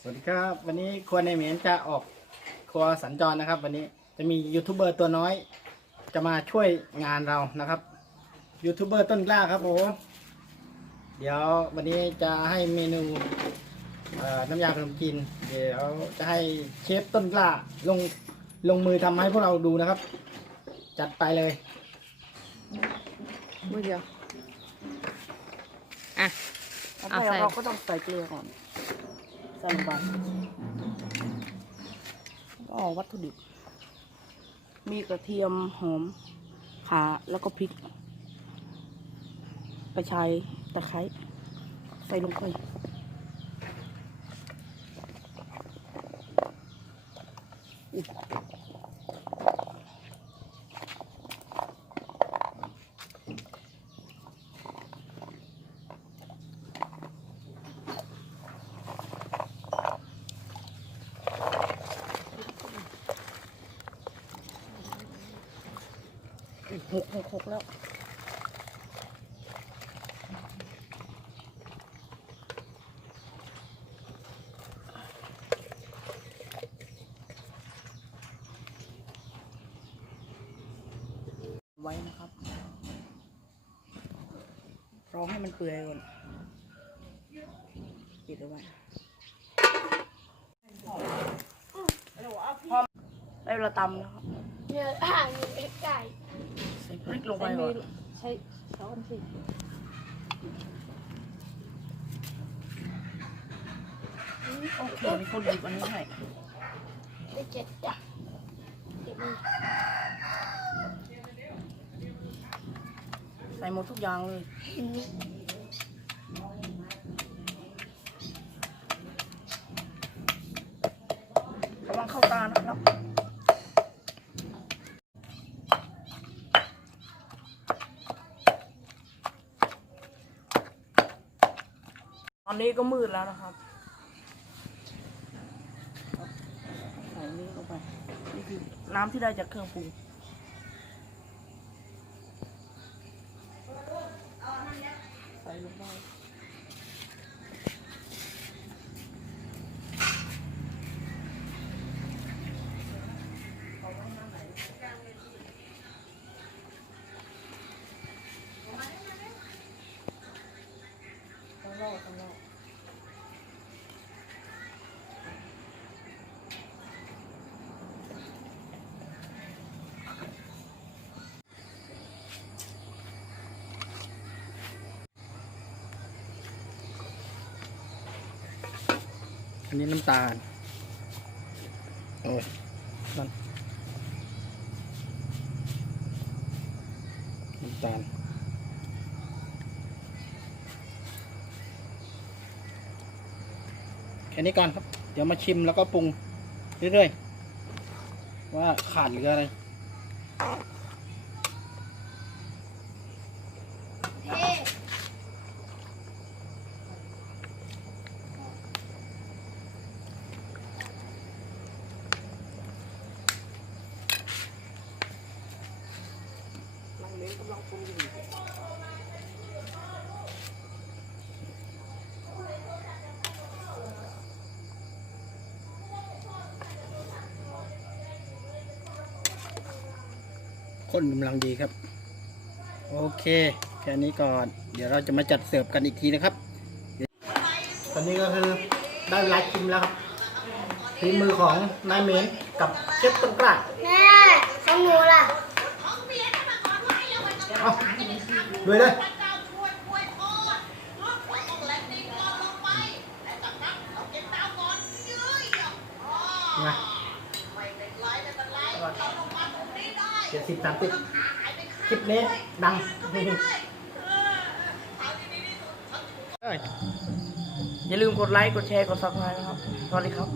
สวัสดีครับ วันนี้ครัวในเหมียนจะออกครัวสัญจรนะครับ วันนี้จะมียูทูบเบอร์ตัวน้อย จะมาช่วยงานเรานะครับยูทูบเบอร์ต้นกล้าครับผมเดี๋ยววันนี้จะให้เมนูเอ่อน้ำยาขนมจีนเดี๋ยวจะให้เชฟต้นกล้าลงลงมือทำให้พวกเราดูนะครับ จัดไปเลยมือเดียวอะ เอาเอาไปใส่ เราก็ต้องใส่เกลือก่อน ใส่ลงไปก็เอวัตถุดิบ มีกระเทียมหอมขาแล้วก็พริก กระชายตะไคร้ใส่ลงไปอ หกหกหกแล้วไว้นะครับรอให้มันเปื่อยก่อน ปิดเอาไว้ได้เวลาตำนะครับเนื้ออาหารอยู่ใกล้ใส่พริกลงไปก่อนใช้ช้อนสิโอเคมีคนหยิบอันนี้ให้ได้เจ็ดจ้ะเจ็ดมือใส่หมดทุกอย่างเลย ระวังเข้าตานะครับ อนนี้ก็มืดแล้วนะครับใส่นี้ลงไป นี่คือน้ำที่ได้จากเครื่องปรุงใส่ลงไป รอต้องรออันนี้น้ำตาล โอ้ยนั่นน้ำตาล แค่นี้ก่อนครับ เดี๋ยวมาชิมแล้วก็ปรุงเรื่อยๆ ว่าขาดเหลืออะไรกำลังปรุงอยู่ ข้นกำลังดีครับ โอเคแค่นี้ก่อน เดี๋ยวเราจะมาจัดเสิร์ฟกันอีกทีนะครับ ตอนนี้ก็คือได้เวลาชิมแล้วครับฝีมือของนายเมนกับเชฟต้นกล้าแม่ของหนูล่ะเอาด้วยเลยไง เจ็ดสิบสามสิบคลิปนี้ดังอย่าลืมกดไลค์ กดแชร์ กดซับสไครต์นะครับ สวัสดีครับ